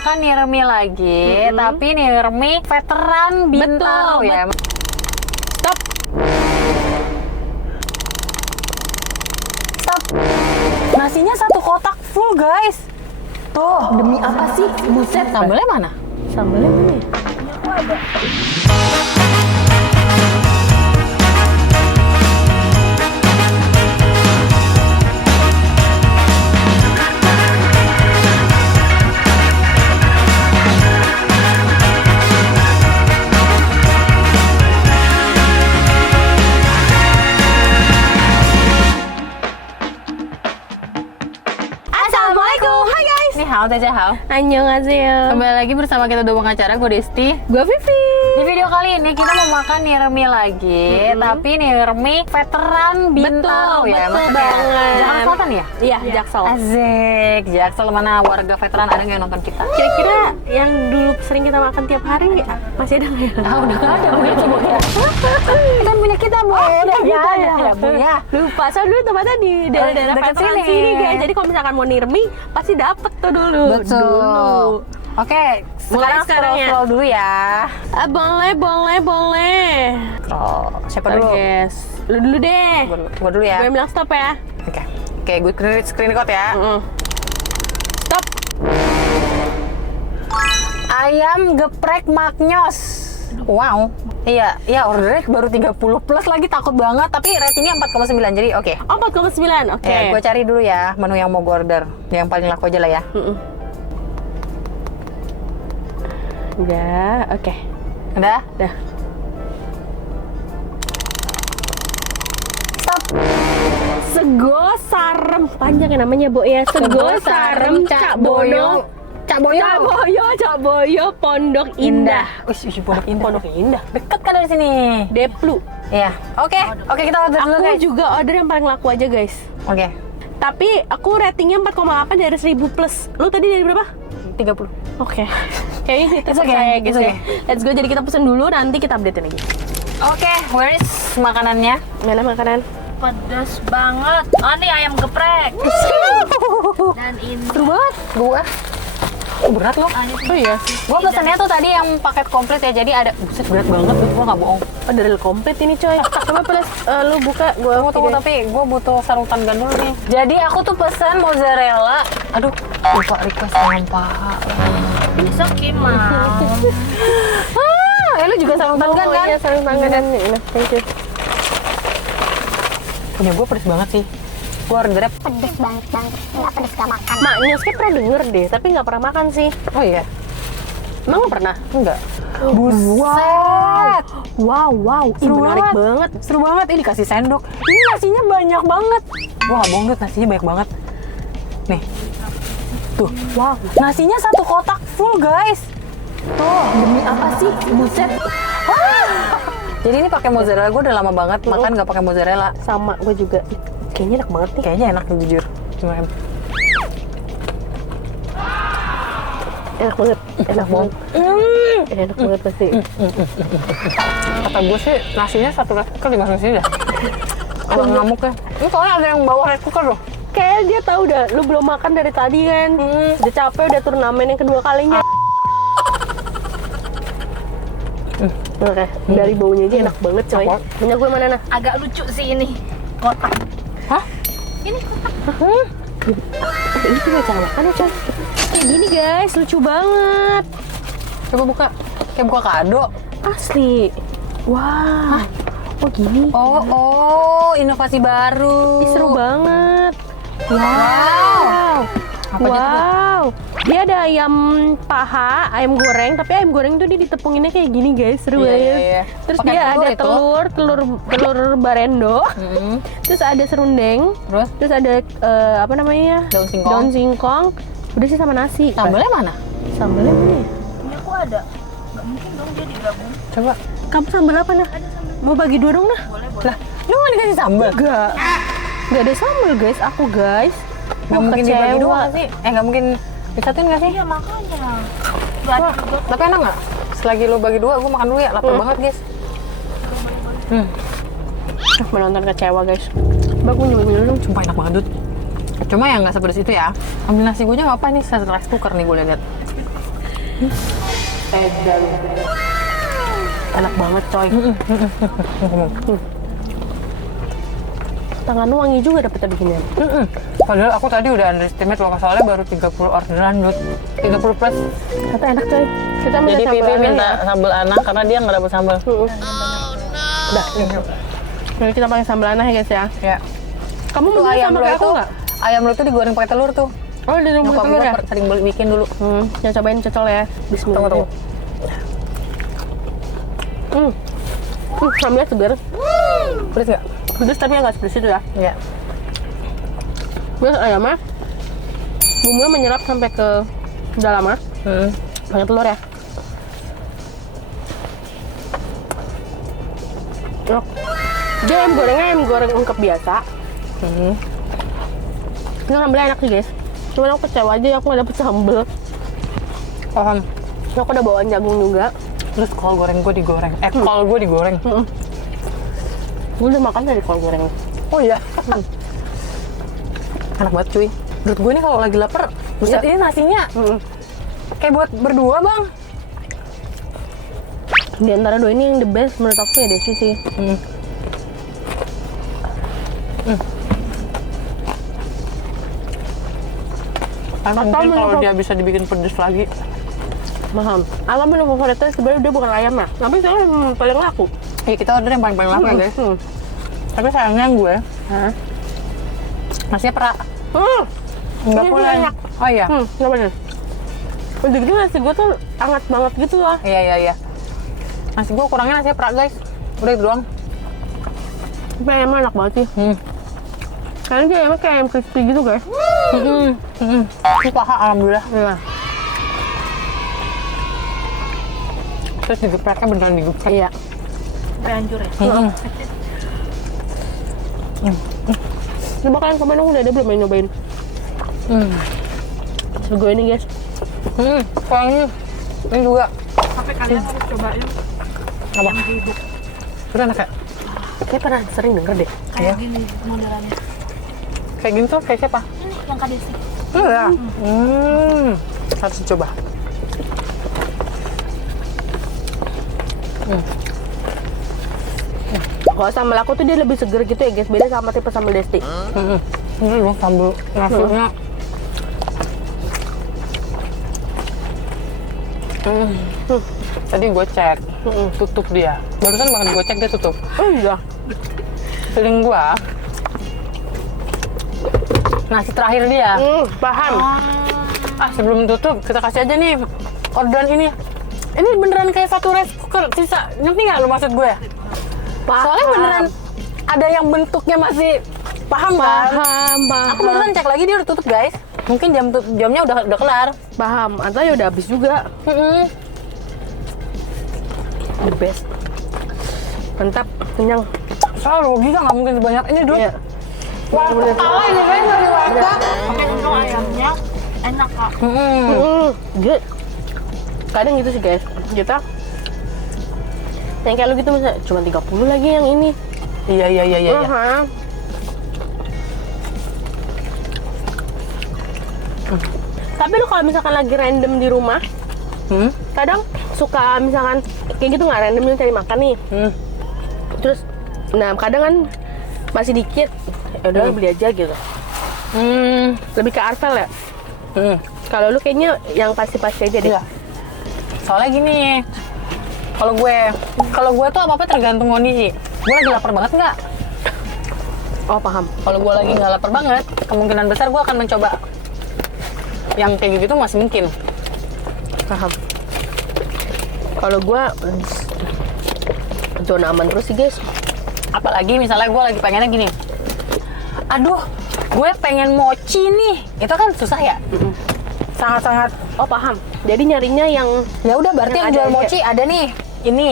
makan Nirmi lagi, tapi Nirmi veteran Bintaro ya. Stop. Stop. Nasinya satu kotak full guys. Tuh, Demi apa sih? Buset. sambelnya mana? Sambelnya mana ya? Assalamualaikum. Hai guys. Nih hao, Teh hao. Annyeonghaseyo. Kembali lagi bersama kita dua pengacara, gue Desti. Gue Vivi. Di video kali ini kita mau makan Nirmi lagi, tapi Nirmi veteran Bintaro ya. betul Maksudnya banget. Jakarta Selatan ya? Iya, Jaksel. Asik, Jaksel mana warga veteran ada nggak yang nonton kita? Kira-kira yang dulu sering kita makan tiap hari masih ada nggak ya? Ah, udah nggak ada, udah coba ya. Kan punya kita, Bu. Udah nggak ada ya, Bu ya. Lupa, soalnya dulu tempatnya di daerah-daerah dekat veteran sini. sini guys. Jadi kalau misalkan mau Nirmi pasti dapet tuh dulu. Betul. Oke, sekarang sekarang ya. scroll dulu ya. Boleh. Scroll. Siapa dulu? Guys, lu dulu deh. Gua dulu ya. Gue bilang stop ya. Oke, gue screen record ya. Stop. Ayam geprek maknyos. Wow. Iya, ordernya baru 30 plus lagi, takut banget. Tapi ratingnya 4,9, jadi oke. 4,9, oke. Ya, gue cari dulu ya menu yang mau gue order. Yang paling laku aja lah ya. Udah, oke. Udah? Udah. Stop. Sego sarem, panjang ya namanya, Bo ya. Sego sarem Cak Boyo. Cak Boyo. Cak Boyo Pondok Indah. Wih, Pondok Indah. Pondok Indah. Deket kan dari sini. Deplu. Iya. Oke, kita order dulu Aku guys. juga order yang paling laku aja, guys. Oke. Tapi aku ratingnya 4,8 dari 1000 plus. Lu tadi dari berapa? 30. Oke. Kayaknya sih It's okay, saya guys it's ya. Let's go, jadi kita pesen dulu, nanti kita update lagi. Oke, where is makanannya? Mana makanan? Pedas banget. Oh, nih ayam geprek. Dan ini Seru banget. Gua. Berat loh. Oh iya. Gua pesannya tuh tadi yang paket komplit ya. Jadi ada buset berat banget. Gua nggak bohong. Oh, dari komplit ini coy. Coba please lu buka, gua Tunggu, tapi gue butuh sarutan gandul nih. Jadi aku tuh pesan mozzarella. Aduh, lupa request ayam paha. bisa kimau. Lu juga sarutan kan? Iya, sarung tangan. Ini, thank you. Punya gue pedes banget sih. Gue ordernya Pedes banget, nggak pedes gak makan. Maknyos kayak pernah denger deh, tapi nggak pernah makan sih. oh iya, Emang nggak pernah? enggak. Buset. Wow. Ih, Seru menarik banget. banget. Seru banget. Ini dikasih sendok. Ini nasinya banyak banget. Gue nggak bohong, Dut, nasinya banyak banget. Nih. Tuh. Wow. Nasinya satu kotak full, guys. Tuh. Demi apa sih? Buset. Jadi ini pakai mozzarella. Gue udah lama banget makan nggak pakai mozzarella. Sama gue juga. Ih, kayaknya enak banget nih. Kayaknya enak jujur. Cuma Enak banget. Enak banget. Enak banget pasti. kata gue sih nasinya satu rice cooker dimasuk sini dah. Kalau ngamuk ya. Ini soalnya ada yang bawa rice cooker loh. Kayak dia tahu dah, lu belum makan dari tadi kan. Udah capek, udah turnamen yang kedua kalinya. Oke, dari baunya aja enak banget coy. Apa? Punya gue mana nah? Agak lucu sih ini. Kotak. Hah? Ini kotak. Ini tuh cara makan ya coy. Kayak gini guys, lucu banget. Coba buka. Kayak buka kado. Asli. Wah. Oh gini. Oh, inovasi baru. Ih, seru banget. Wow. Apa aja tuh? Wow. Dia ada ayam paha, ayam goreng, tapi ayam goreng tuh dia ditepunginnya kayak gini guys, seru Iya, banget. iya. Terus Pakai dia telur ada itu? telur barendo. Hmm. Terus ada serundeng. Terus Ada apa namanya? Daun singkong. Daun singkong. Udah sih sama nasi. sambelnya mana? Sambalnya mana ya? Ini aku ada. Nggak mungkin dong dia digabung. Coba. Kamu sambal apa nah? Mau bagi dua dong nah? Boleh. Lah, lu nggak dikasih sambal? Enggak. Enggak ada sambal guys, aku guys. Nggak mungkin dibagi kecewa. dua nggak sih? Nggak mungkin disatuin nggak sih? Iya makanya. Gak ada Wah, juga. tapi enak nggak? Selagi lu bagi dua, gue makan dulu ya. Lapar banget guys. Menonton kecewa guys. Mbak, gue nyobain dulu dong. Sumpah enak banget, Dut. Cuma yang nggak sepedes itu ya. Ambil nasi gue aja nggak apa nih, satu rice cooker nih gue lihat. Edan. Enak banget coy. Tangan lu wangi juga dapetnya beginian. Padahal aku tadi udah underestimate loh, soalnya baru 30 orderan, Dut. 30 plus. Kata enak coy. Kita minta Jadi sambal Vivi aneh minta ya. sambal anak karena dia nggak dapet sambal. Udah. Jadi kita pakai sambal aneh ya guys ya. Ya. Kamu Tuh mau ayam sama lo kayak itu, aku nggak? ayam lo itu digoreng pakai telur tuh. Oh di rumah Nyokap telur gue ya? sering bikin dulu. Yang cobain cocol ya. Bismillah. Tunggu. Sambalnya segar. Pedes nggak? Pedes tapi nggak sepedes itu ya. Iya. Terus ayamnya bumbunya menyerap sampai ke dalamnya. Pakai telur ya. Oh. Dia ayam gorengnya ayam goreng ungkep biasa. Ini sambalnya enak sih guys. Cuman aku kecewa aja aku nggak dapet sambal. Paham. Aku udah bawaan jagung juga. Terus kol goreng gue digoreng. Kol gue digoreng. Gue udah makan dari kol goreng. Oh iya. Enak banget cuy. Menurut gue nih kalau lagi lapar, buset ini nasinya kayak buat berdua bang. Di antara dua ini yang the best menurut aku ya Desi sih. Karena Atau mungkin kalau menurut- dia bisa dibikin pedes lagi. Paham. Atau menu favoritnya sebenarnya dia bukan ayam ya. Tapi saya paling laku. Ya kita order yang paling lapar guys. Tapi sayangnya gue nasinya perak. Enggak Ini pula. enak. Oh iya. Kenapa nih? Jadi nasi gue tuh hangat banget gitu loh. Iya. Nasi gue kurangnya nasinya perak guys. Udah itu doang. Tapi ayamnya enak banget sih. Kayaknya dia ayamnya kayak ayam crispy gitu guys. Ini paha alhamdulillah. Iya. Terus digepreknya beneran digeprek. Iya. Sampai hancur ya. Coba kalian komen dong udah ada belum yang nyobain? Sego ini guys. Kurangnya ini juga. Sampai kalian harus cobain Apa? yang bubuk. Udah enak ya? Saya pernah sering denger deh. Kayak gini modelannya. Kayak gini tuh kayak siapa? Ini yang kadesi. Iya. Harus coba. Kalau sambal aku tuh dia lebih seger gitu ya guys. Beda sama tipe sambal Desti. Ini loh sambal nasinya. Tadi gue cek, tutup dia. Barusan banget gue cek dia tutup. Oh iya. Feeling gue, nasi terakhir dia. Paham. Sebelum tutup kita kasih aja nih orderan ini. Ini beneran kayak satu rice cooker sisa. Ngerti nggak lu maksud gue? Soalnya beneran ada yang bentuknya masih paham kan? Paham. Aku barusan cek lagi dia udah tutup guys. Mungkin jamnya udah kelar. Paham. Atau ya udah habis juga. The best. Mantap, kenyang. Soalnya logika nggak mungkin sebanyak ini dulu. Iya. Wah, kalah ini guys dari warteg. Tapi untung ayamnya enak kak. Good. Kadang gitu sih guys. Kita yang kayak lu gitu misalnya cuma 30 lagi yang ini. Iya. Tapi lu kalau misalkan lagi random di rumah, kadang suka misalkan kayak gitu nggak random cari makan nih. Terus, nah kadang kan masih dikit, ya udah beli aja gitu. Lebih ke Arvel ya. Kalau lu kayaknya yang pasti-pasti aja deh. Iya. Soalnya gini, kalau gue tuh apa-apa tergantung kondisi. Gue lagi lapar banget nggak? Oh paham. Kalau gue lagi nggak lapar banget, kemungkinan besar gue akan mencoba yang kayak gitu masih mungkin. Paham. Kalau gua zona aman terus sih guys. Apalagi misalnya gue lagi pengennya gini, aduh gue pengen mochi nih, itu kan susah ya. Sangat-sangat. Oh paham. Jadi nyarinya yang Ya udah berarti yang Yang jual ada mochi ada nih. Ini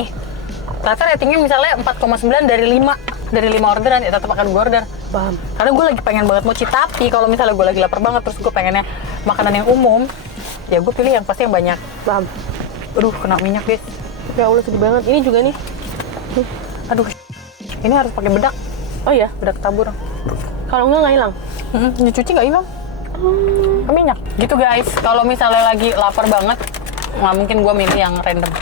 rata ratingnya misalnya 4,9 dari 5 orderan, ya tetap akan gue order. paham. Karena gue lagi pengen banget mochi, tapi kalau misalnya gue lagi lapar banget terus gue pengennya makanan yang umum, ya gue pilih yang pasti yang banyak. Paham. Aduh kena minyak guys. Ya Allah sedih banget. Ini juga nih. Aduh, ini harus pakai bedak. Oh ya. Bedak tabur. Kalau nggak hilang. Dicuci nggak hilang. Minyak. Gitu guys. Kalau misalnya lagi lapar banget, nggak mungkin gue milih yang random.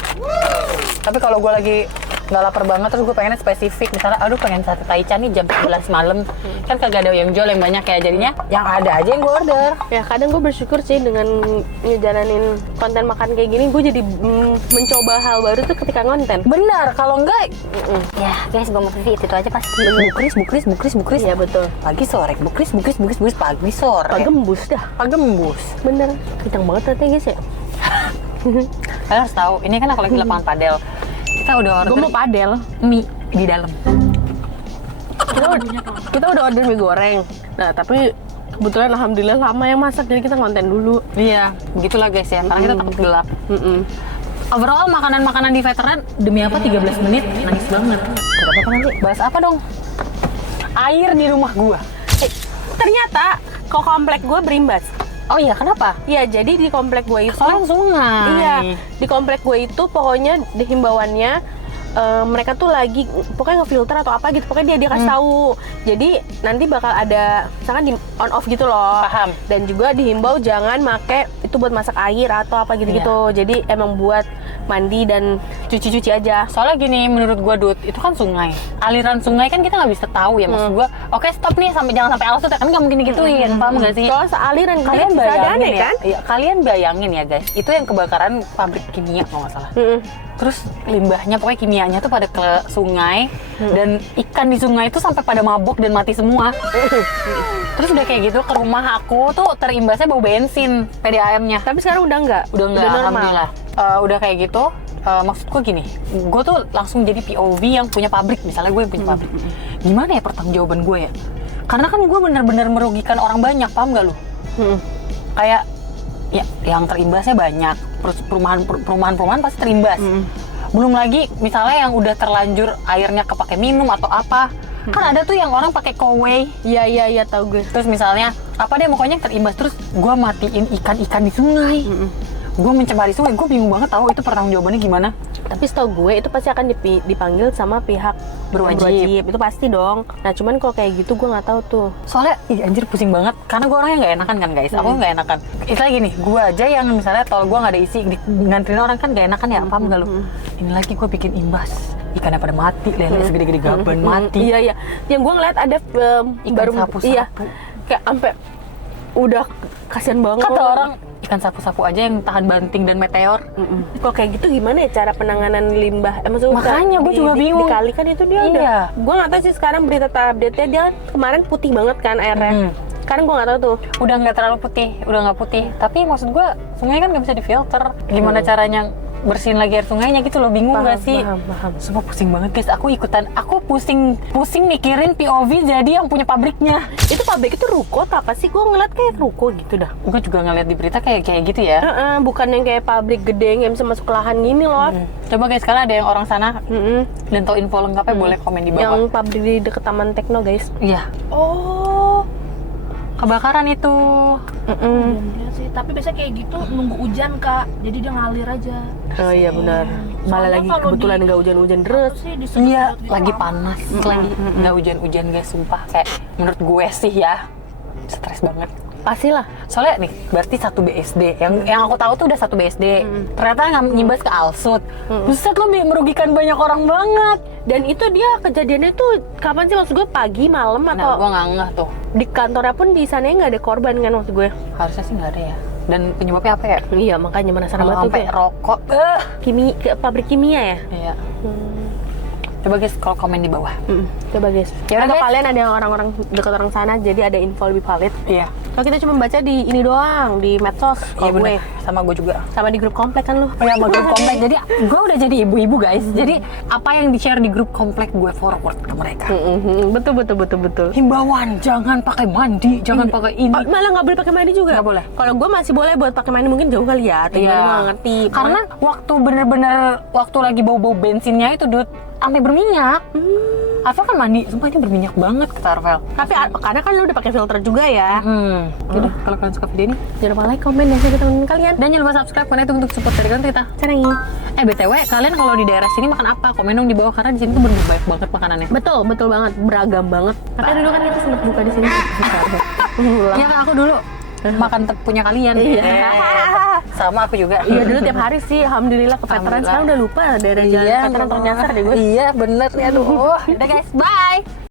Tapi kalau gue lagi nggak lapar banget terus gue pengennya spesifik, misalnya aduh pengen sate taichan nih jam 11 malam, kan kagak ada yang jual yang banyak ya, jadinya yang ada aja yang gue order. Ya kadang gue bersyukur sih dengan ngejalanin konten makan kayak gini, gue jadi mencoba hal baru tuh ketika ngonten. Benar, kalau enggak Ya guys, Bang Vivi itu aja pasti. bukris. Iya betul. Pagi sore bukris pagi sore. Pagembus dah. Pagembus. Bener. Kencang banget ternyata guys ya. Kalian harus tahu, ini kan aku lagi lapangan padel. Kita udah order Gue mau padel. mie di dalam. Kita udah order mie goreng. Nah tapi kebetulan alhamdulillah lama yang masak, jadi kita ngonten dulu. Iya, begitulah guys ya, karena kita takut gelap. Overall makanan-makanan di veteran demi apa 13 menit nangis banget. Udah apa nanti? Bahas apa dong? Air di rumah gua. Ternyata kok komplek gue berimbas. Oh iya, kenapa? Iya, jadi di komplek gue itu Soalnya sungai. Iya, di komplek gue itu pokoknya di himbauannya mereka tuh lagi pokoknya ngefilter atau apa gitu, pokoknya dia kasih tahu. Jadi nanti bakal ada misalkan di on off gitu loh. Paham. Dan juga dihimbau jangan make itu buat masak air atau apa gitu-gitu. Jadi emang buat mandi dan cuci-cuci aja. Soalnya gini, menurut gua Dut, itu kan sungai. Aliran sungai kan kita nggak bisa tahu ya, maksud gua. Oke, stop nih, jangan sampai alas kan nggak mungkin digituin, paham nggak sih? Soalnya sealiran Kalian bisa ada bayangin aneh, ya, kan? iya, kalian bayangin ya guys, itu yang kebakaran pabrik kimia kalau nggak salah. Terus limbahnya, pokoknya kimianya tuh pada ke sungai, dan ikan di sungai itu sampai pada mabok dan mati semua. Terus udah kayak gitu, ke rumah aku tuh terimbasnya bau bensin PDAM-nya. Tapi sekarang udah enggak? Udah enggak, normal. alhamdulillah. Udah kayak gitu, maksudku gini, gue tuh langsung jadi POV yang punya pabrik, misalnya gue yang punya pabrik. Gimana ya pertanggungjawaban gue ya? Karena kan gue benar-benar merugikan orang banyak, paham gak lu? Kayak ya yang terimbasnya banyak, perumahan pasti terimbas. Belum lagi misalnya yang udah terlanjur airnya kepake minum atau apa. Kan ada tuh yang orang pakai kowei. Iya tahu gue. Terus misalnya apa deh pokoknya terimbas, terus gue matiin ikan-ikan di sungai. Gue mencemari sungai, gue bingung banget tahu itu pertanggungjawabannya gimana. Tapi setahu gue itu pasti akan dipanggil sama pihak Berwajib. Itu pasti dong. Nah cuman kalau kayak gitu gue nggak tahu tuh. Soalnya anjir pusing banget, karena gue orangnya nggak enakan kan guys. Aku nggak enakan. Itu lagi nih, gue aja yang misalnya tol gue nggak ada isi, nganterin orang kan nggak enakan ya, paham nggak lu? Ini lagi gue bikin imbas, ikannya pada mati, lele segede-gede gaban mati. Iya. Yang gue ngeliat ada Ikan baru sapu-sapu. Iya. Kayak sampai udah kasihan banget. Kata orang ikan sapu-sapu aja yang tahan banting dan meteor. Kok kayak gitu gimana ya cara penanganan limbah? Maksudnya Makanya gue juga bingung. Dikali kan itu dia Iya. udah. Gue nggak tahu sih sekarang berita update-nya, dia kemarin putih banget kan airnya. Sekarang gue nggak tahu tuh. Udah nggak terlalu putih, udah nggak putih. Tapi maksud gue sungai kan nggak bisa difilter. Gimana caranya bersihin lagi air sungainya gitu loh, bingung nggak sih? Paham. Sumpah pusing banget guys, aku ikutan, aku pusing mikirin POV jadi yang punya pabriknya. Itu pabrik itu ruko atau apa sih? Gue ngeliat kayak ruko gitu dah. Gue juga ngeliat di berita kayak gitu ya. Bukan yang kayak pabrik gede yang bisa masuk ke lahan gini loh. Coba guys, kalau ada yang orang sana dan tahu info lengkapnya boleh komen di bawah. Yang pabrik di deket Taman Tekno guys. Iya. Oh, kebakaran itu. Iya sih, tapi biasanya kayak gitu nunggu hujan Kak, jadi dia ngalir aja. Oh iya benar. Malah Soalnya lagi kalau kebetulan di- nggak hujan-hujan deras. Apa sih, Iya, disedot-sedot gitu, lagi apa? panas, lagi nggak hujan-hujan guys, sumpah. Kayak menurut gue sih ya, stres banget. Pastilah. Soalnya nih, berarti satu BSD. Yang aku tahu tuh udah satu BSD. Ternyata nggak nyimbas ke Alsut. Buset, lo merugikan banyak orang banget. Dan itu dia kejadiannya tuh kapan sih, maksud gue pagi malam Nah, atau gue nggak ngeh tuh. di kantornya pun di sana nggak ada korban kan maksud gue. Harusnya sih nggak ada ya. Dan penyebabnya apa ya? Iya makanya penasaran Kalau banget tuh sampai kayak rokok. pabrik kimia ya. Iya. Coba guys, kalau komen di bawah. Coba guys. Ya udah, Atau guys. kalian ada yang orang-orang dekat orang sana jadi ada info lebih valid. Iya. Kalau kita cuma baca di ini doang di medsos. Iya Kalau gue bener. Sama gue juga. sama di grup komplek kan lu. Oh ya, sama grup komplek. Jadi gue udah jadi ibu-ibu guys. Jadi apa yang di-share di grup komplek gue forward ke mereka. Betul. Himbauan, jangan pakai mandi, jangan pakai ini. Oh, malah nggak boleh pakai mandi juga. Nggak boleh. Kalau gue masih boleh buat pakai mandi, mungkin jauh kali ya. Atau gimana gue nggak ngerti. Karena waktu bener-bener waktu lagi bau-bau bensinnya itu Dut, sampai berminyak. Arvel kan mandi, sumpah ini berminyak banget kata Arvel. tapi karena kan lu udah pakai filter juga ya. Yaudah, kalau kalian suka video ini, Jangan lupa like, komen, dan share ke teman kalian. dan jangan lupa subscribe karena itu untuk support dari konten kita. Caranya. BTW, kalian kalau di daerah sini makan apa? Komen dong di bawah, karena di sini tuh bener banyak banget makanannya. Betul banget, beragam banget. Makanya dulu kan kita sempat buka di sini. Iya kan, aku dulu makan punya kalian. Iya. Sama aku juga. Iya dulu tiap hari sih, alhamdulillah ke veteran. Alhamdulillah. Sekarang udah lupa daerah jalan veteran ternyasar deh gue. Iya bener nih, aduh. Udah guys, bye.